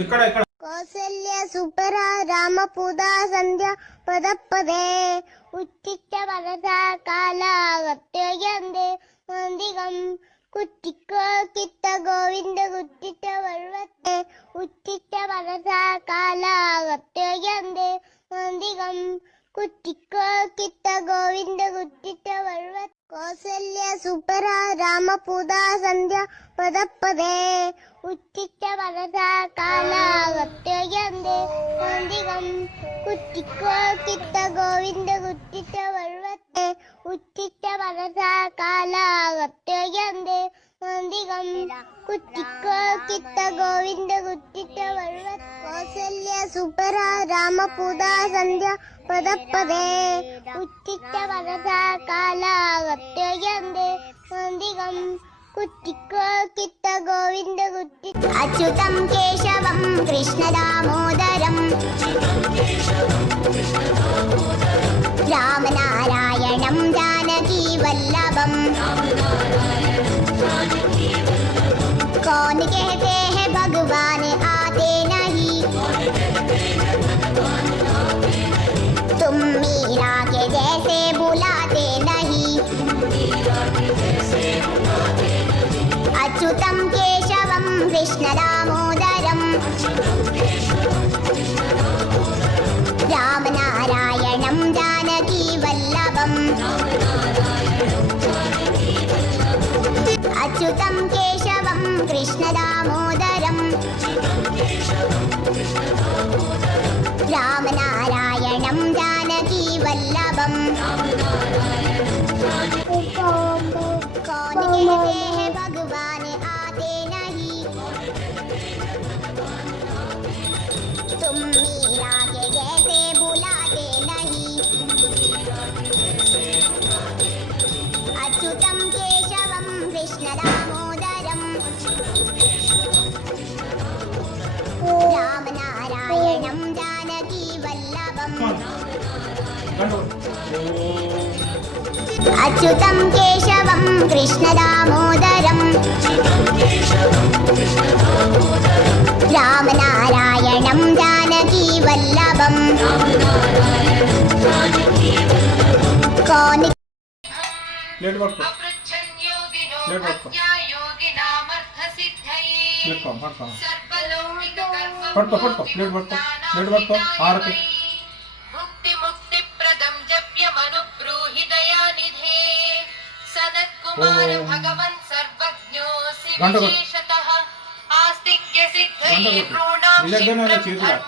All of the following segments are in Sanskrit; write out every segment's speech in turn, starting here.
कौसल्य सुपरा रामपूदा संध्या पदपदे उच्चिष्ट मनसा कालागत्ययन्दे वन्दिगं कुच्चिक्क कित्त गोविन्द कुच्चिष्ट वर्वते उच्चिष्ट मनसा कालागत्ययन्दे वन्दिगं कुच्चिक्क कित्त गोविन्द कुच्चिष्ट वर्वते कौसल्य सुपरा रामपूदा संध्या पदपदे उच्चिष्ट मनसा कालागत्ययन्दे वन्दिगं कुच्चिक्क कित्त गोविन्द कुच्चिष्ट वर्वते उच्चिष्ट मनसा कालागत्ययन्दे वन्दिगं कुच्चिक्क कित्त गोविन्द कुच्चिष्ट वर्वते कौसल्य सुपरा रामपूदा संध्या पदपदे उच्चिष्ट मनसा कालागत्ययन्दे वन्दिगं कुच्चिक्क कित्त गोविन्द कुच्चिष्ट अच्युतं केशवं कृष्णदामोदरं रामनारायणं जानकीवल्लभं कौन कहते हैं भगवान आते नहीं तुम मीरा के जैसे बुलाते नहीं अच्युतं केशवं कृष्णदामोदरं रामनारायणं जानकीवल्लभं अच्युतं केशवं कृष्णदामोदरं रामनारायणं जानकीवल्लभं कौन कहते हैं भगवान आते नहीं तुम मीरा के जैसे बुलाते नहीं अच्युतं केशवं कृष्णदामोदरं रामनारायणं जानकीवल्लभं अच्युतं केशवं कृष्णदामोदरं रामनारायणं जानकीवल्लभं कौन भगवन् सर्वज्ञो विशेषतः आस्तिक्य सिद्धये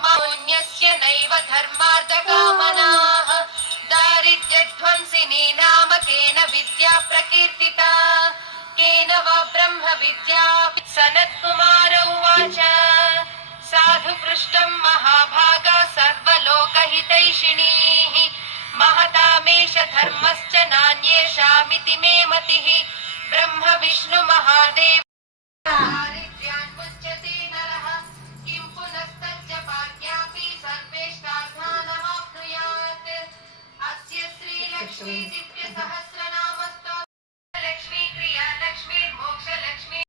पुण्यस्य नैव धर्मार्थकामनाः दारिद्र्यध्वंसिनी नाम केन विद्या प्रकीर्तिता केन वा ब्रह्म विद्या सनत्कुमार उवाच साधु पृष्टं महाभागा सर्वलोकहितैषिणीः महतामेष धर्मश्च नान्येषामिति मे मतिः ब्रह्म विष्णु महादेव